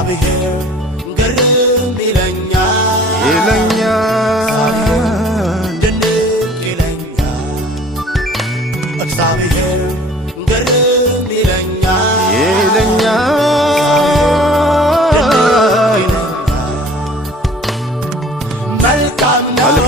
እግዚአብሔር ግርም ይለኛል ድንቅ ይለኛል እግዚአብሔር ግርም ይለኛል መልካም ነው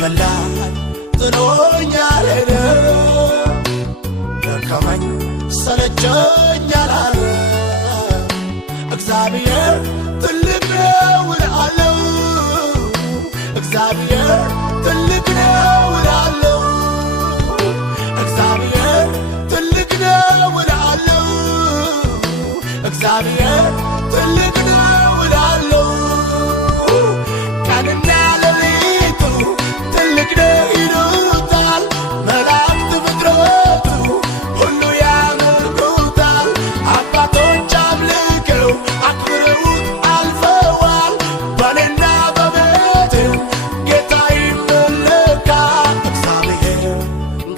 በላይ ጥሎኛል ደከመኝ ሰለቸኝ አላለ እግዚአብሔር ትልቅ ነው እላለሁ እግዚአብሔር ትልቅ ነው እላለሁ እግዚአብሔር ትልቅ ነው እላለሁ እግዚአብሔር ትልቅ ነው እላለሁ ቀንና ሌሊቱ ትልቅ ነው ይሉታል መላእክት ፍጥረቱ ሁሉ ያመልኩታል አባቶች አምልከው አክብረውት አልፈዋል በኔና በቤትም ጌታ ይመለካል እግዚአብሔር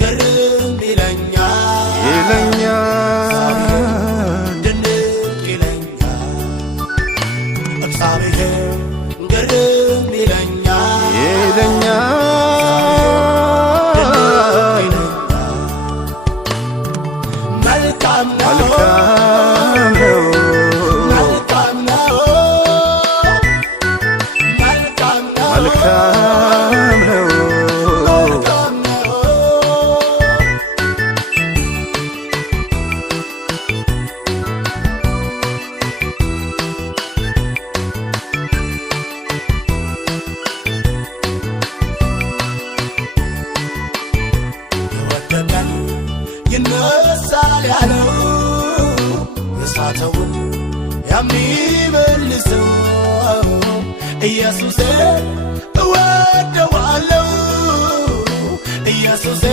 ግርም ይለኛል ድንቅ ይለኛል እግዚአብሔር ግርም ይለኛል መልካም ነው መልካም ነው መልካም ነው መልካም ነው የወደቀን ይነሳል ያለው የሳተውን የሚመልሰው ኢየሱሴ እወደዋለሁ ኢየሱሴ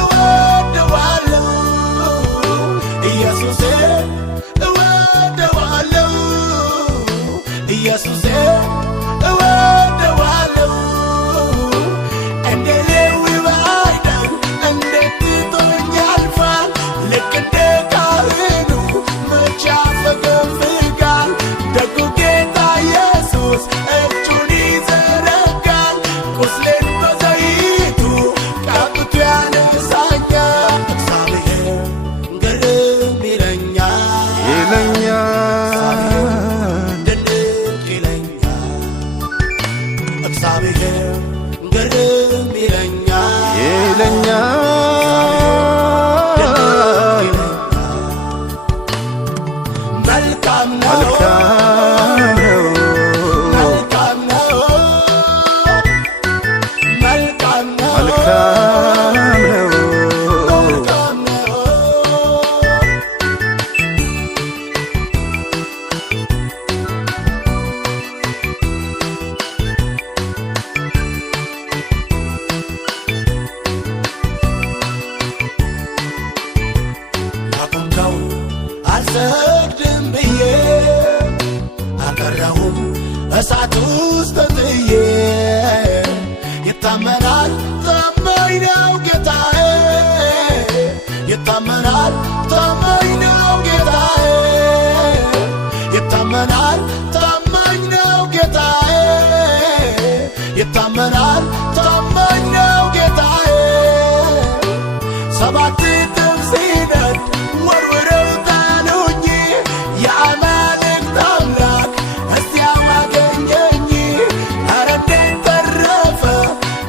እወደዋለሁ ኢየሱሴ እወደዋለሁ ኢየሱሴ እወደዋለሁ እንደ ሌዊ ባይደል እንዴት ትቶኝ ያልፋል ልክ እንደ ካህኑ መቼ ያፈገፍጋል ደጉ ጌታ ኢየሱስ እጁን ይዘረጋል ቁስሌን በዘይቱ ቀብቶ ያነሳኛል እግዚአብሔር ግርም ይለኛል ድንቅ ይለኛል እግዚአብሔር ግርም ይለኛል መልካም ነው መልካም ነው መልካም ነው መልካም ነው ላቆምከው አልሰግድም ብዬ አልቀረሁም እሳት ውስጥ ተጥዬ ይታመናል ታማኝ ነው ጌታዬ ይታመናል ታማኝ ነው ጌታዬ ይታመናል ታማኝ ነው ጌታዬ ይታመናል ታማኝ ነው ጌታዬ ሰባት እጥፍ ሲነድ ወርውረው ጣሉኝ የአማልክት አምላክ እዚያው አገኘኝ ኧረ እንዴት ተረፈ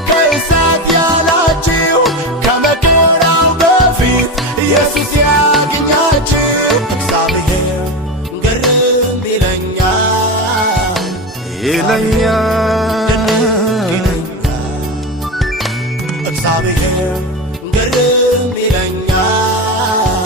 ከእሳት ያላችሁ ከመከራው በፊት ኢየሱስ ያገኛችሁ እግዚአብሔር ግርም ይለኛል እግዚአብሔር ግርም ይለኛል